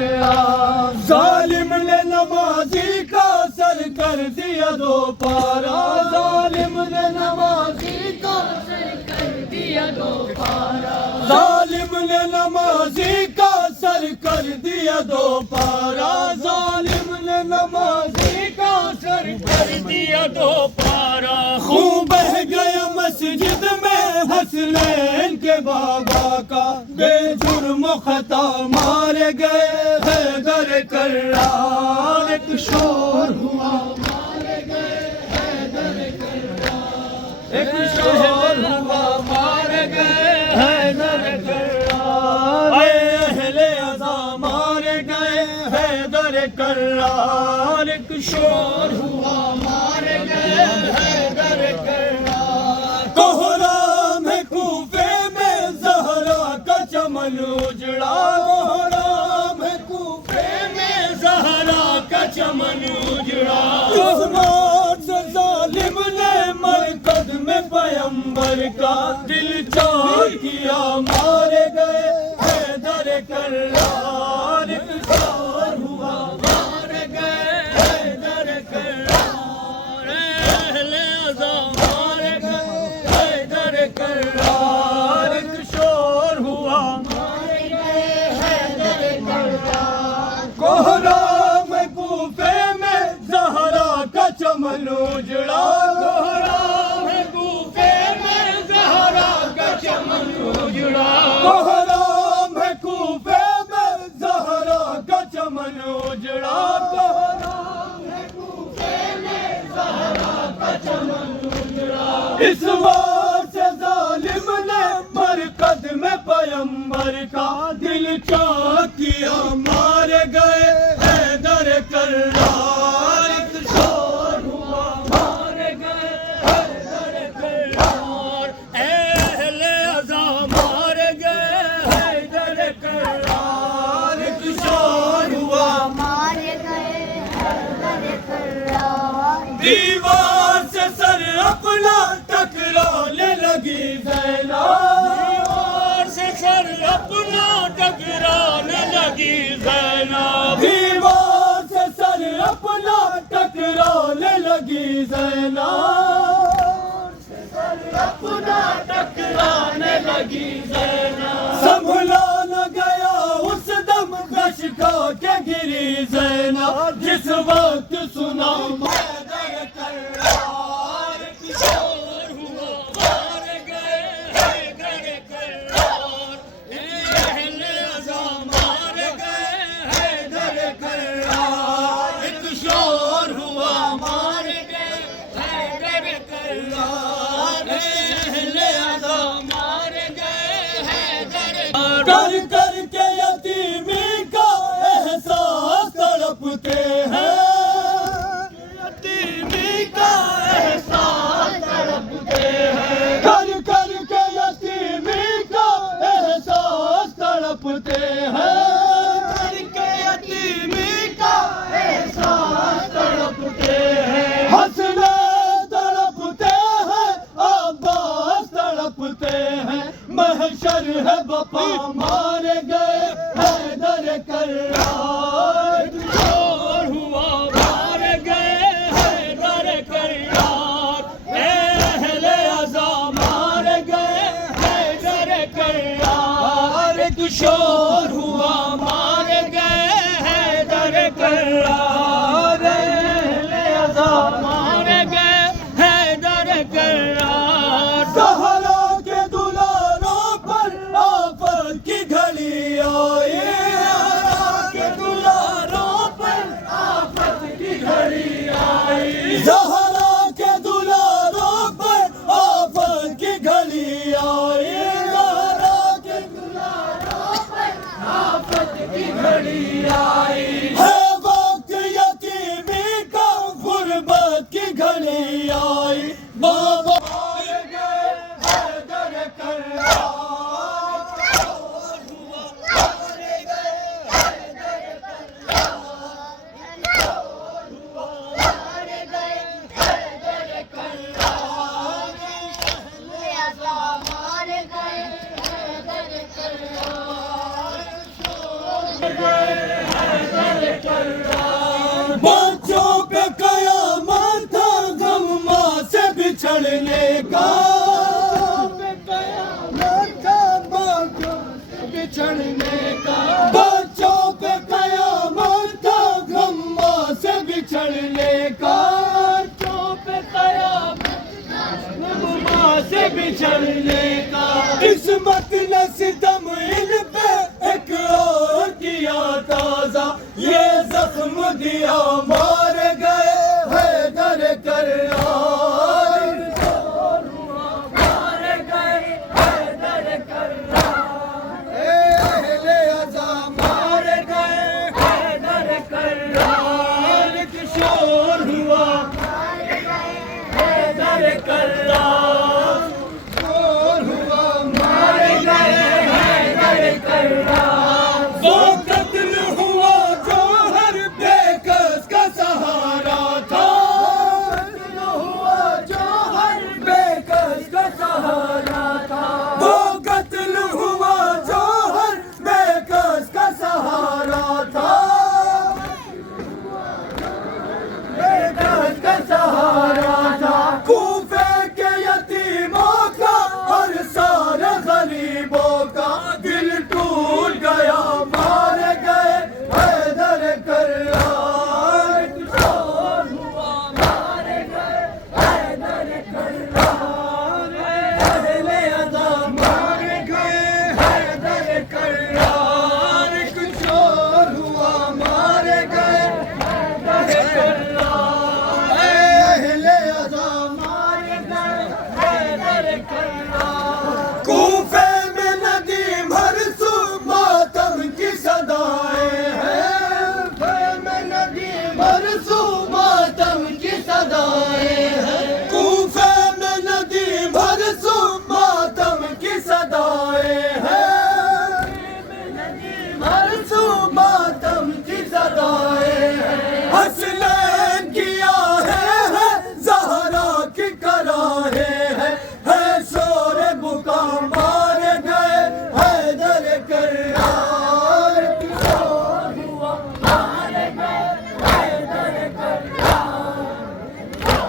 کرار، ظالم نے نمازی کا سر کر دیا دو پارا، ظالم نے نمازی کا سر کر دیا دو پارا، ظالم نے نمازی کا سر کر دیا دو پارا، ظالم نے نمازی کا سر کر دیا دو پارا، خون بہ گیا مسجد میں حسنین کے بابا کا، بے جرم خطا مارے گئے حیدر کرار، ایک شور ہوا مارے گئے حیدر کرار، ایک شور ہوا مارے گئے حیدر کرار، اے اہل عزا مارے گئے حیدر کرار، ایک شور ہوا مارے گئے حیدر کرار، کوہرام ہے کوفے میں زہرا کا چمن اجڑا، کوہرام ہے کوفے میں زہرا کا چمن اجڑا، عثمان سے ظالم نے مرکز میں پیمبر کا دل چار کیا، مارے گئے حیدر کرار، ایک شور ہوا مارے گئے حیدر کرار، اہل عزا مارے گئے حیدر کرار، ایک شور ہوا مارے گئے حیدر کرار، کوہرام کوفے میں زہرا کا چمن اجڑا، کوہرام کوفے میں زہرا کا چمن اجڑا، کوہرام کوفے میں زہرا کا چمن اجڑا، کوہرام کوفے میں زہرا کا چمن اجڑا، اس وار سے ظالم نے مرکز میں پیمبر کا دل چاک کیا، مارے گئے حیدر کرار، ایک شور ہوا مارے گئے حیدر کرار، اہل عزا مارے گئے حیدر کرار، ایک شور ہوا مارے گئے حیدر کرار، دیوار سے سر اپنا ٹکرانے لگی زینب، دیوار سے سر اپنا ٹکرانے لگی زینب، دیوار سے سر اپنا ٹکرانے لگی زینب، اپنا ٹکرانے لگی زینب، سنبھلا نہ گیا اس دم گشکا کے گری زینب، جس وقت سنا حیدر کرار، ایک شور ہوا مارے گئے حیدر کرار، اہل عزا مارے گئے حیدر کرار، ایک شور ہوا مارے گئے حیدر کرار، اہل عزا مارے گئے حیدر کرار، کر کر کے یتیمی کا احساس تڑپتے ہیں، یتیمی کا احساس تڑپتے ہیں، کر کر کے یتیمی کا احساس تڑپتے ہیں، کر کے یتیمی کا احساس تڑپتے ہیں، حسنین تڑپتے ہیں، عباس تڑپتے ہیں، محشر ہے بپا مارے گئے حیدر کرار، شور ہوا مارے گئے حیدر کرار، اہل عزا مارے گئے حیدر کرار، ایک شور ہوا مارے گئے حیدر کرار، اہل عزا مارے گئے حیدر کرار، زہرا کے دلالوں پر آفت کی گھڑی آئی، زہرا کے دلالوں پر آفت کی گھڑی آئی، زہرا کے دلالوں پر آفت کی گھڑی آئی، زہرا کے دلالوں پر آفت کی گھڑی آئی، ہے وقت یتیمی کا غربت کی گھڑی آئی، بابا مارے گئے حیدر کرار، شور ہوا مارے گئے حیدر کرار، شور ہوا مارے گئے حیدر کرار، اہل عزا مارے گئے حیدر کرار، گئے کا بچھڑنے کا بچوں پہ قیامت تھا غموں سے بچھڑنے کا بچوں پہ قیامت غموں سے بچھڑنے کا قسمت نے ستم ان پہ ایک اور کیا تازہ یہ زخم دیا مار گئے حیدر کرار مار گئے حیدر کرار اہل عزا مار گئے حیدر کرار ایک شور ہوا حیدر کرار شور ہوا مار گئے حیدر کرار وہ قتل ہوا جو ہر بے کس کا سہارا تھا قتل ہوا جو ہر بے کس کا سہارا تھا وہ قتل ہوا جو ہر بے کس کا سہارا تھا بے کس کا سہارا تھا کوفے کے یتیموں کا اور سارے غریبوں کا دل ٹوٹ گیا مار گئے حیدر کرار شور ہوا مار گئے حیدر کرار اہل عزا مار گئے حیدر کرار ایک شور ہوا مار گئے حیدر کرار اہل عزا مار گئے حیدر کرار کوفے میں ندیم ہر سو ماتم کی صدائیں ہیں کوفے میں ندیم ہر سو ماتم کی صدائیں ہیں کوفے میں ندیم ہر سو ماتم کی صدائیں ہیں ہر سو ماتم کی صدائیں ہیں